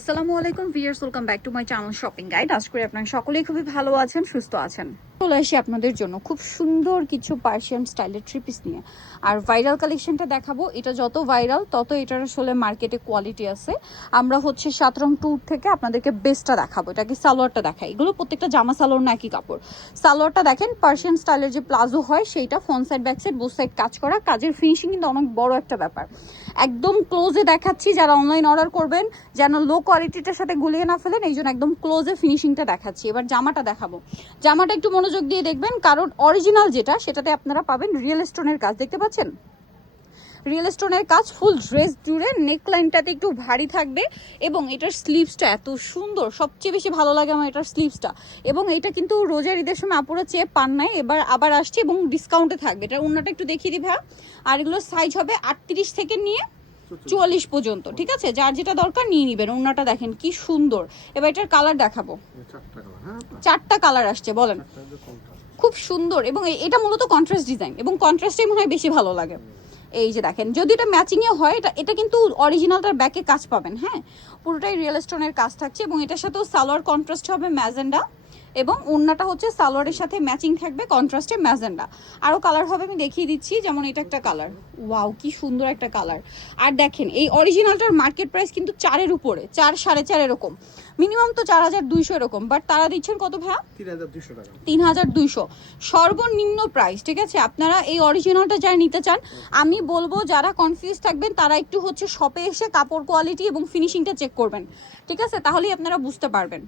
আসসালামু আলাইকুম viewers, welcome back to my channel shopping guide. আশা করি আপনারা সকলেই খুবই ভালো আছেন, সুস্থ আছেন। চলে আসি আপনাদের জন্য খুব সুন্দর কিছু পার্সিয়ান স্টাইলের থ্রি পিস নিয়ে। আর ভাইরাল কালেকশনটা দেখাবো। এটা যত ভাইরাল তত এটার আসলে মার্কেটে কোয়ালিটি আছে। আমরা হচ্ছে 7 রং ট্যুর থেকে আপনাদেরকে বেস্টটা দেখাবো। এটাকে সালোয়ারটা দেখাই। এগুলো প্রত্যেকটা জামা সালোয়ার না একই কাপড়। সালোয়ারটা দেখেন পার্সিয়ান স্টাইলের যে প্লাজো হয় সেইটা front side back side both side কাজ করা। কাজের ফিনিশিং কিন্তু অনেক বড় একটা ব্যাপার। একদম ক্লোজে দেখাচ্ছি, যারা অনলাইন অর্ডার করবেন যেন লো কোয়ালিটিটার সাথে গুলিয়ে না ফেলেন, এই জন্য একদম ক্লোজে ফিনিশিংটা দেখাচ্ছি। এবার জামাটা দেখাবো। জামাটা একটু মনোযোগ দিয়ে দেখবেন, কারণ অরিজিনাল যেটা সেটাতে আপনারা পাবেন রিয়েল স্টোনের কাজ। দেখতে পাচ্ছেন রিয়েল স্টোনের কাজ ফুল ড্রেস জুড়ে। নেকলাইনটাতে একটু ভারী থাকবে এবং এটার স্লিভসটা এত সুন্দর। সবচেয়ে বেশি ভালো লাগে আমার এটার স্লিভসটা। এবং এটা কিন্তু রোজার ঈদের সময় আপুরা চেয়ে পান নাই, এবার আবার আসছে এবং ডিসকাউন্টে থাকবে। এটার অন্যটা একটু দেখিয়ে দিই ভাইয়া। আর এগুলো সাইজ হবে 38 থেকে নিয়ে 44 পর্যন্ত, ঠিক আছে? যার যেটা দরকার নিয়ে নিবেন। ওনাটা দেখেন কি সুন্দর। এবার এটার কালার দেখাবো। 4টা কালার আসছে, বলেন খুব সুন্দর। এবং এটা মূলত কন্ট্রাস্ট ডিজাইন, এবং কন্ট্রাস্টই মনে হয় বেশি ভালো লাগে। এই যে দেখেন, যদি এটা ম্যাচিংয়ে হয়, এটা কিন্তু অরিজিনালটার ব্যাকে কাজ পাবেন। হ্যাঁ, পুরোটাই রিয়েল স্টোনের কাজ থাকছে। এবং এটার সাথেও সালোয়ার কন্ট্রাস্ট হবে ম্যাজেন্ডা, এবং ওড়নাটা হচ্ছে সালোয়ারের সাথে ম্যাচিং থাকবে কন্ট্রাস্টে ম্যাজেন্ডা। আরও কালার হবে, আমি দেখিয়ে দিচ্ছি। যেমন এটা একটা কালার, ওয়াও কি সুন্দর একটা কালার। আর দেখেন এই অরিজিনালটার মার্কেট প্রাইস কিন্তু 4-এর উপরে, 4, 4.5 এরকম, মিনিমাম তো 4200 এরকম। বাট তারা দিচ্ছেন কত ভাইয়া? 3200 টাকা। 3200 সর্বনিম্ন প্রাইস, ঠিক আছে? আপনারা এই অরিজিনালটা যারা নিতে চান, আমি বলবো যারা কনফিউজ থাকবেন তারা একটু হচ্ছে শপে এসে কাপড় কোয়ালিটি এবং ফিনিশিংটা চেক করবেন, ঠিক আছে? তাহলেই আপনারা বুঝতে পারবেন।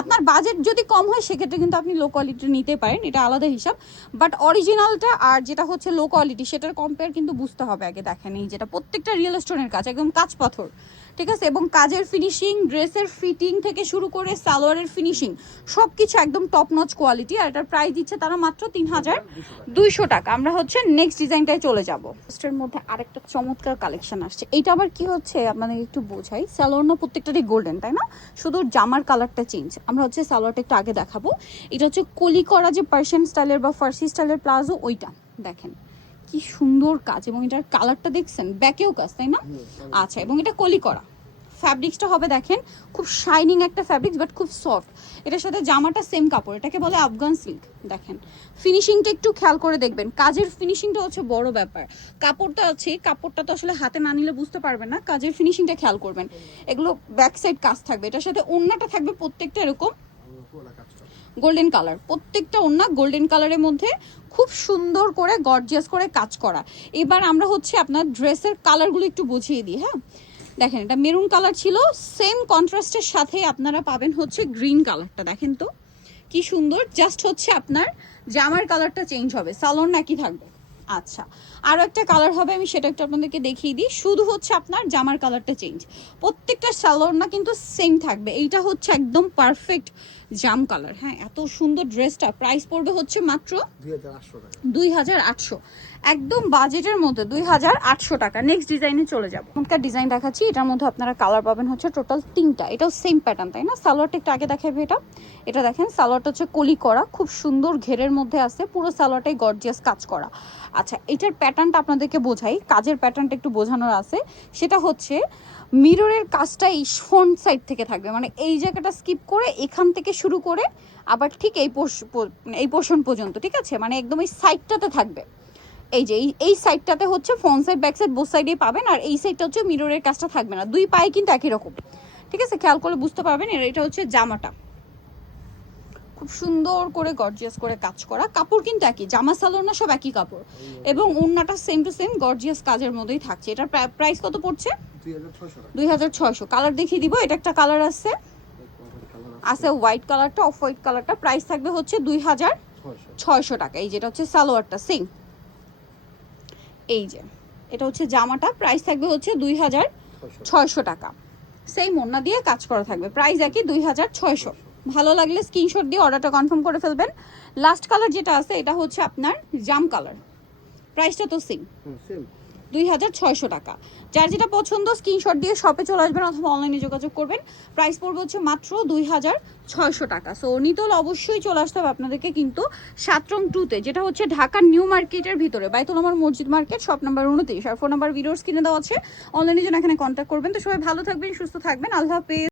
আপনার বাজেট যদি কম হয় সেক্ষেত্রে কিন্তু আপনি লো কোয়ালিটি নিতে পারেন, এটা আলাদা হিসাব। বাট অরিজিনালটা আর যেটা হচ্ছে লো কোয়ালিটি সেটার কম্পেয়ার কিন্তু বুঝতে হবে আগে। দেখেন এই যেটা প্রত্যেকটা রিয়েল স্টোনের কাজ, একদম কাজ পাথর, ঠিক আছে? এবং কাজের ফিনিশিং, ড্রেসের ফিটিং থেকে শুরু করে সালোয়ারের ফিনিশিং সব কিছু একদম টপ নচ কোয়ালিটি। আর এটার প্রাইস দিচ্ছে তারা মাত্র 3200 টাকা। আমরা হচ্ছে নেক্সট ডিজাইনটায় চলে যাব। এর মধ্যে আরেকটা চমৎকার কালেকশন আসছে। এইটা আবার কি হচ্ছে আপনাদের একটু বোঝাই। সালোয়ার না প্রত্যেকটারই গোল্ডেন, তাই না? শুধু জামার কালারটা চেঞ্জ। আমরা হচ্ছে সালোয়ারটা একটু আগে দেখাবো। এটা হচ্ছে কলি করা যে পার্সিয়ান স্টাইলের বা ফার্সি স্টাইলের প্লাজো, ওইটা দেখেন কি সুন্দর কাজ। এবং এটার কালারটা দেখছেন, ব্যাকেও কাজ, তাই না? আচ্ছা, এবং এটা কলি করা। ফ্যাব্রিক্সটা হবে দেখেন খুব শাইনিং একটা ফ্যাব্রিক্স, বাট খুব সফট। এটার সাথে জামাটা সেম কাপড়, এটাকে বলে আফগান সিল্ক। দেখেন ফিনিশিংটা একটু খেয়াল করে দেখবেন, কাজের ফিনিশিংটা হচ্ছে বড় ব্যাপার। কাপড়টা আছে, কাপড়টা তো আসলে হাতে না নিলে বুঝতে পারবেন না, কাজের ফিনিশিংটা খেয়াল করবেন। এগুলো ব্যাক সাইড কাজ থাকবে, এটার সাথে ওড়নাটা থাকবে প্রত্যেকটা এরকম গোল্ডেন কালার। প্রত্যেকটা ওড়না গোল্ডেন কালারের মধ্যে খুব সুন্দর করে গর্জিয়াস করে কাজ করা। এবার আমরা হচ্ছে আপনার ড্রেসের কালারগুলো একটু বুঝিয়ে দিই। হ্যাঁ, দেখেন এটা মেরুন কালার ছিল, সেম কন্ট্রাস্টের সাথে আপনারা পাবেন হচ্ছে গ্রিন কালারটা। দেখেন তো কি সুন্দর। জাস্ট হচ্ছে আপনার জামার কালারটা চেঞ্জ হবে, সালোয়ার নাকি থাকবে। আচ্ছা, আরও একটা কালার হবে, আমি সেটা একটু আপনাদেরকে দেখিয়ে দিই। শুধু হচ্ছে আপনার জামার কালারটা চেঞ্জ, প্রত্যেকটা সালোয়ার না কিন্তু সেম থাকবে। এইটা হচ্ছে একদম পারফেক্ট জাম কালার। হ্যাঁ, এত সুন্দর ড্রেসটা প্রাইস পড়বে হচ্ছে মাত্র 2800, একদম বাজেটের মধ্যে 2800 টাকা। নেক্সট ডিজাইনে চলে যাবো। এখনকার ডিজাইন দেখাচ্ছি, এটার মধ্যে আপনারা কালার পাবেন হচ্ছে টোটাল 3টা। এটাও সেম প্যাটার্ন, তাই না? সালোয়ারটা একটু আগে দেখাবে। এটা দেখেন সালোয়ারটা হচ্ছে কলি করা, খুব সুন্দর ঘেরের মধ্যে আছে, পুরো সালোয়ারটাই গর্জিয়াস কাজ করা। আচ্ছা, এটার প্যাটার্নটা আপনাদেরকে বোঝাই, কাজের প্যাটার্নটা একটু বোঝানোর আছে। সেটা হচ্ছে মিররের কাজটা এই ফ্রন্ট সাইড থেকে থাকবে, মানে এই জায়গাটা স্কিপ করে এখান থেকে শুরু করে আবার ঠিক এই পোর্শন পর্যন্ত, ঠিক আছে? মানে একদম এই সাইডটাতে থাকবে। এই যে এই সাইডটাতে হচ্ছে front side back side both সাইডেই পাবেন। আর এই সাইডটা হচ্ছে মিররের কাজটা থাকবে না, দুই পায়ে কিন্তু একই রকম, ঠিক আছে? খেয়াল করে বুঝতে পারবেন। এটা হচ্ছে জামাটা, খুব সুন্দর করে গর্জিয়াস করে কাজ করা। কাপড় কিন্তু একই, জামা সালোয়ার না সব একই কাপড়। এবং ওড়নাটা সেম টু সেম গর্জিয়াস কাজের মধ্যেই থাকছে। এটার প্রাইস কত পড়ছে? 2600। কালার দেখিয়ে দিব। এটা একটা কালার আছে হোয়াইট কালারটা, অফ হোয়াইট কালারটা। প্রাইস থাকবে হচ্ছে 2600 টাকা। এই যেটা হচ্ছে সালোয়ারটা সেম। এই যে এটা হচ্ছে জামাটা, প্রাইস থাকবে হচ্ছে 2600 টাকা। সেম ওড়না দিয়ে কাজ করা থাকবে, প্রাইস একই 2600। ভালো লাগলে স্ক্রিনশট দিয়ে অর্ডারটা কনফার্ম করে ফেলবেন। লাস্ট কালার যেটা আছে এটা হচ্ছে আপনার জাম কালার, প্রাইসটা তো সেম। 2600 টাকা। যার যেটা পছন্দ স্ক্রিনশট দিয়ে শপে চলে আসবেন অথবা অনলাইনে যোগাযোগ করবেন। প্রাইস পড়বে হচ্ছে মাত্র 2600 টাকা। সো নিতল অবশ্যই চলে আসতে হবে আপনাদেরকে কিন্তু 7 রং 2-তে, যেটা হচ্ছে ঢাকার নিউ মার্কেটের ভিতরে, বাইতুল আমার মসজিদ মার্কেট, শপ নাম্বার 29। আর ফোন নাম্বার ভিডিওস কিনে দেওয়া আছে, অনলাইনে জন্য এখানে কন্ট্যাক্ট করবেন। তো সবাই ভালো থাকবেন, সুস্থ থাকবেন, আল্লাহ হাফেজ।